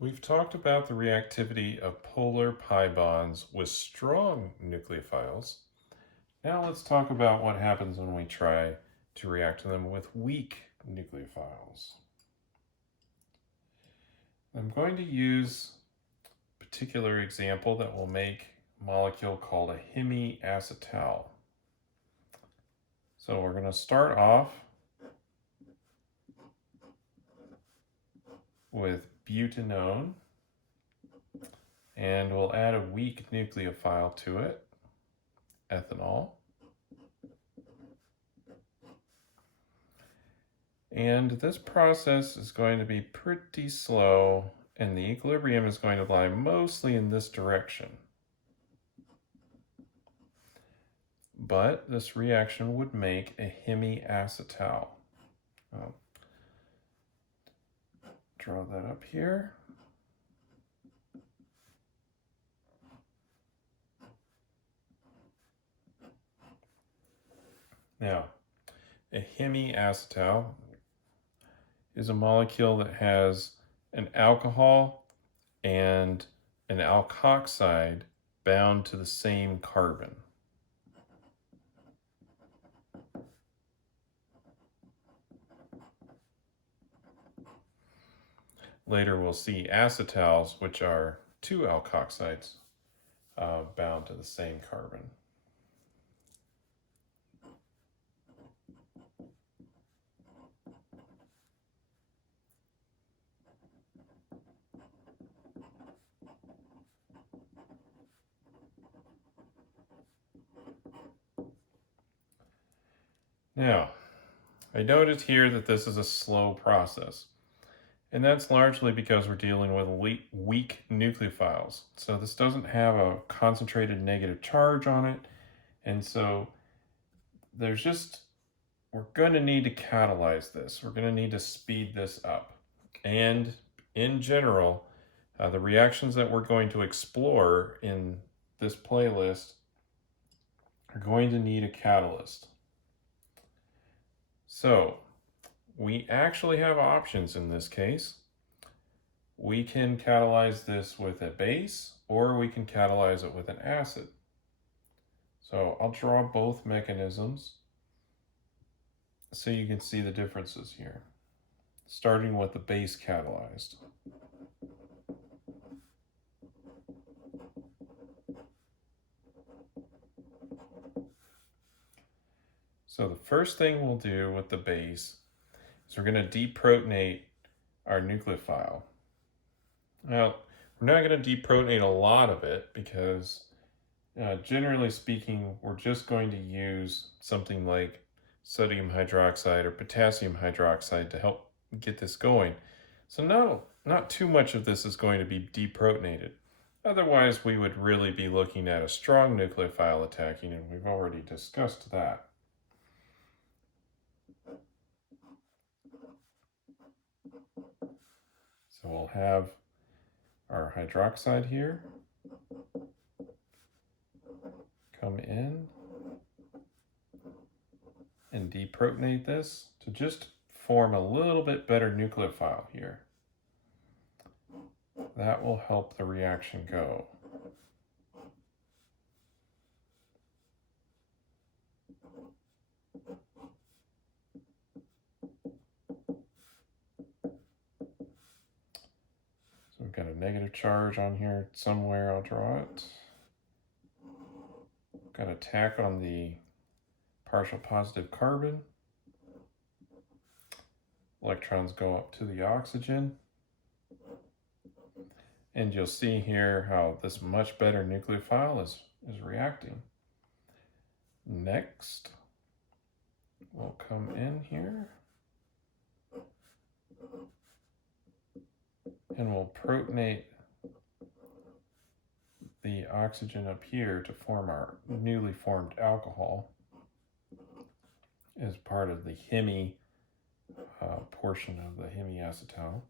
We've talked about the reactivity of polar pi bonds with strong nucleophiles. Now let's talk about what happens when we try to react to them with weak nucleophiles. I'm going to use a particular example that will make a molecule called a hemiacetal. So we're going to start off with butanone, and we'll add a weak nucleophile to it, ethanol. And this process is going to be pretty slow, and the equilibrium is going to lie mostly in this direction. But this reaction would make a hemiacetal. I'll draw that up here. Now, a hemiacetal is a molecule that has an alcohol and an alkoxide bound to the same carbon. Later we'll see acetals, which are two alkoxides bound to the same carbon. Now, I noted here that this is a slow process, and that's largely because we're dealing with weak nucleophiles. So this doesn't have a concentrated negative charge on it, and so we're going to need to catalyze this. We're going to need to speed this up. And in general, the reactions that we're going to explore in this playlist are going to need a catalyst. So we actually have options in this case. We can catalyze this with a base, or we can catalyze it with an acid. So I'll draw both mechanisms so you can see the differences here, starting with the base catalyzed. So the first thing we'll do with the base is we're going to deprotonate our nucleophile. Now, we're not going to deprotonate a lot of it because generally speaking, we're just going to use something like sodium hydroxide or potassium hydroxide to help get this going. So not too much of this is going to be deprotonated. Otherwise, we would really be looking at a strong nucleophile attacking, and we've already discussed that. So we'll have our hydroxide here come in and deprotonate this to just form a little bit better nucleophile here. That will help the reaction go. So we've got a negative charge on here somewhere. I'll draw it. Got a tack on the partial positive carbon. Electrons go up to the oxygen. And you'll see here how this much better nucleophile is reacting. Next, we'll come in here and we'll protonate the oxygen up here to form our newly formed alcohol as part of the hemi portion of the hemiacetal.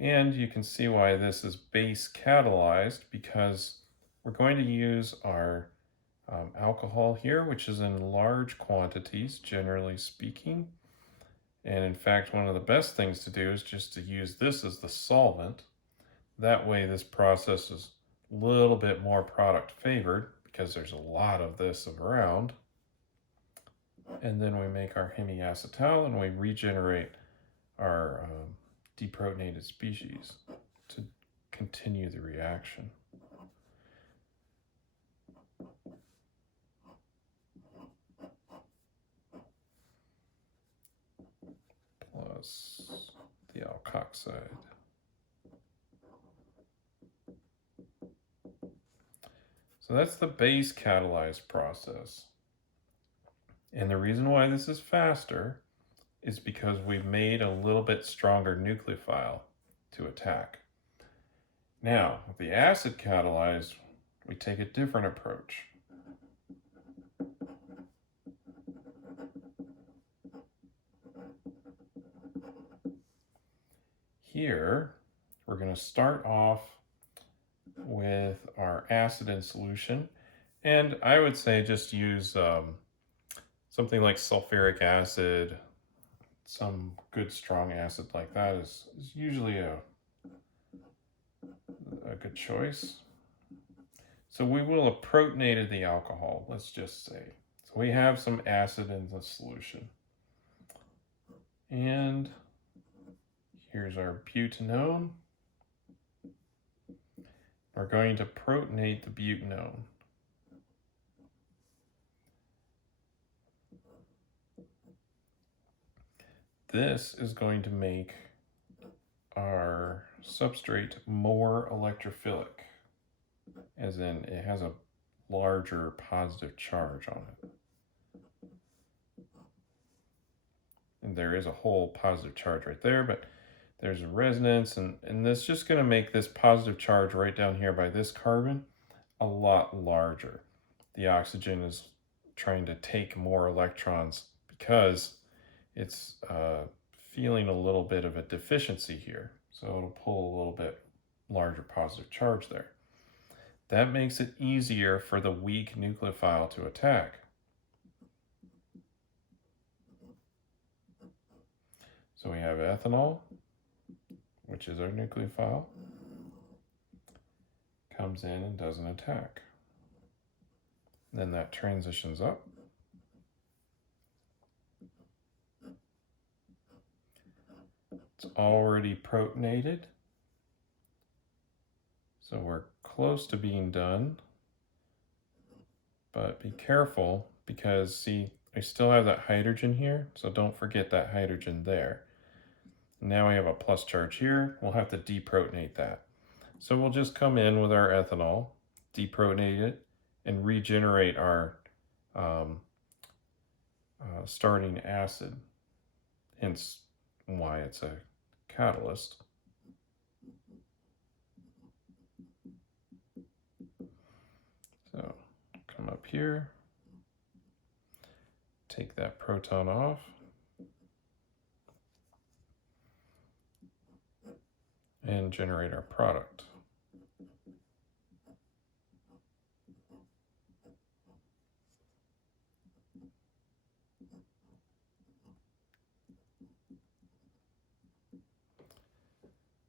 And you can see why this is base catalyzed, because we're going to use our alcohol here, which is in large quantities, generally speaking. And in fact, one of the best things to do is just to use this as the solvent. That way this process is a little bit more product favored because there's a lot of this around. And then we make our hemiacetal and we regenerate our deprotonated species to continue the reaction. Plus the alkoxide. So that's the base catalyzed process. And the reason why this is faster is because we've made a little bit stronger nucleophile to attack. Now, with the acid catalyzed, we take a different approach. Here, we're going to start off with our acid in solution, and I would say just use something like sulfuric acid. Some good strong acid like that is usually a good choice. So we will have protonated the alcohol, let's just say. So we have some acid in the solution. And here's our butanone. We're going to protonate the butanone. This is going to make our substrate more electrophilic, as in it has a larger positive charge on it. And there is a whole positive charge right there, but there's a resonance, and this is just going to make this positive charge right down here by this carbon a lot larger. The oxygen is trying to take more electrons because it's feeling a little bit of a deficiency here. So it'll pull a little bit larger positive charge there. That makes it easier for the weak nucleophile to attack. So we have ethanol, which is our nucleophile, comes in and does an attack. Then that transitions up. It's already protonated, so we're close to being done, but be careful because see, I still have that hydrogen here, so don't forget that hydrogen there. Now we have a plus charge here, we'll have to deprotonate that. So we'll just come in with our ethanol, deprotonate it, and regenerate our starting acid, hence why it's a catalyst. So come up here, take that proton off, and generate our product.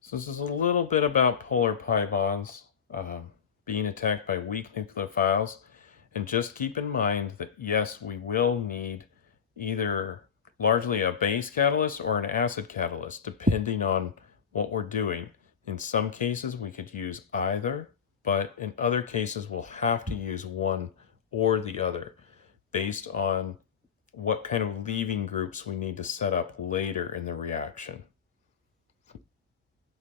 So this is a little bit about polar pi bonds being attacked by weak nucleophiles. And just keep in mind that yes, we will need either largely a base catalyst or an acid catalyst, depending on what we're doing. In some cases, we could use either, but in other cases, we'll have to use one or the other based on what kind of leaving groups we need to set up later in the reaction.